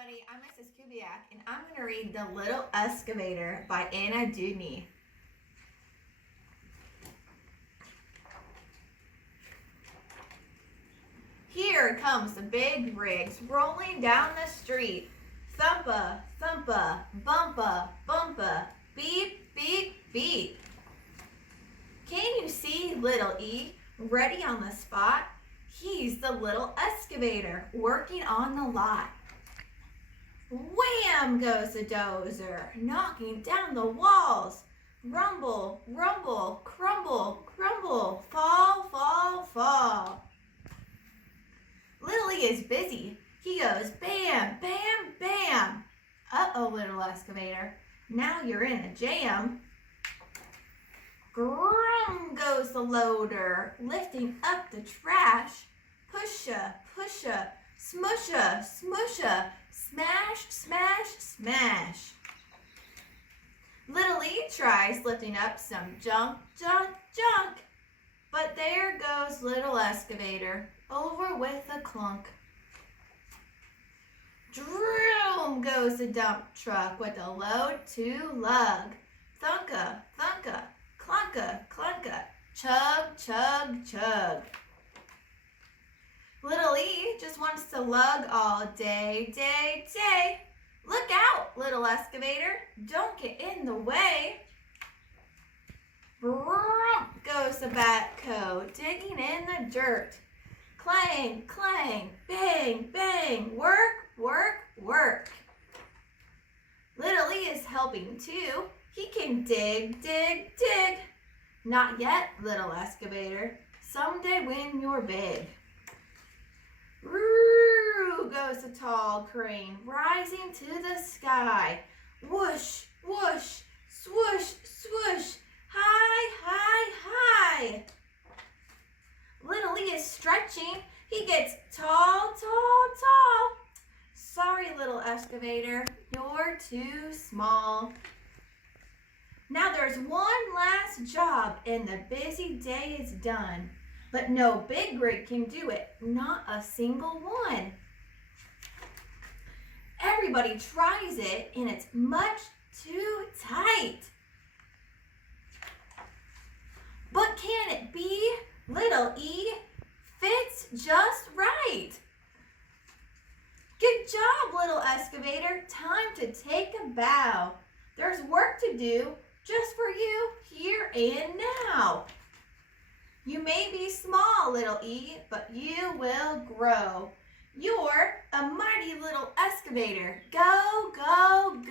everybody, I'm Mrs. Kubiak, and I'm going to read The Little Excavator by Dewdney. Here comes the big rigs rolling down the street. Thumpa, thumpa, bumpa, bumpa, beep, beep, beep. Can you see little E ready on the spot? He's the little excavator working on the lot. Wham goes the dozer, knocking down the walls. Rumble, rumble, crumble, crumble, fall, fall, fall. Lily is busy. He goes bam, bam, bam. Uh-oh, little excavator. Now you're in a jam. Grum goes the loader, lifting up the trash. Pusha, pusha, smusha, smusha, smash, smash, smash. Little E tries lifting up some junk, junk, junk. But there goes little excavator, over with a clunk. Droom goes the dump truck with a load to lug. Thunka, thunka, clunka, clunka, chug, chug, chug. Little E just wants to lug all day, day, day. Look out, little excavator, don't get in the way. Brum goes the backhoe, digging in the dirt. Clang, clang, bang, bang, work, work, work. Little E is helping too. He can dig, dig, dig. Not yet, little excavator. Someday when you're big. Roo goes the tall crane, rising to the sky. Whoosh, whoosh, swoosh, swoosh, high, high, high. Little E is stretching. He gets tall, tall, tall. Sorry, little excavator, you're too small. Now there's one last job and the busy day is done. But no big rig can do it, not a single one. Everybody tries it and it's much too tight. But can it be? Little E fits just right. Good job, little excavator. Time to take a bow. There's work to do just for you here and now. You may be small, little E, but you will grow. You're a mighty little excavator. Go, go,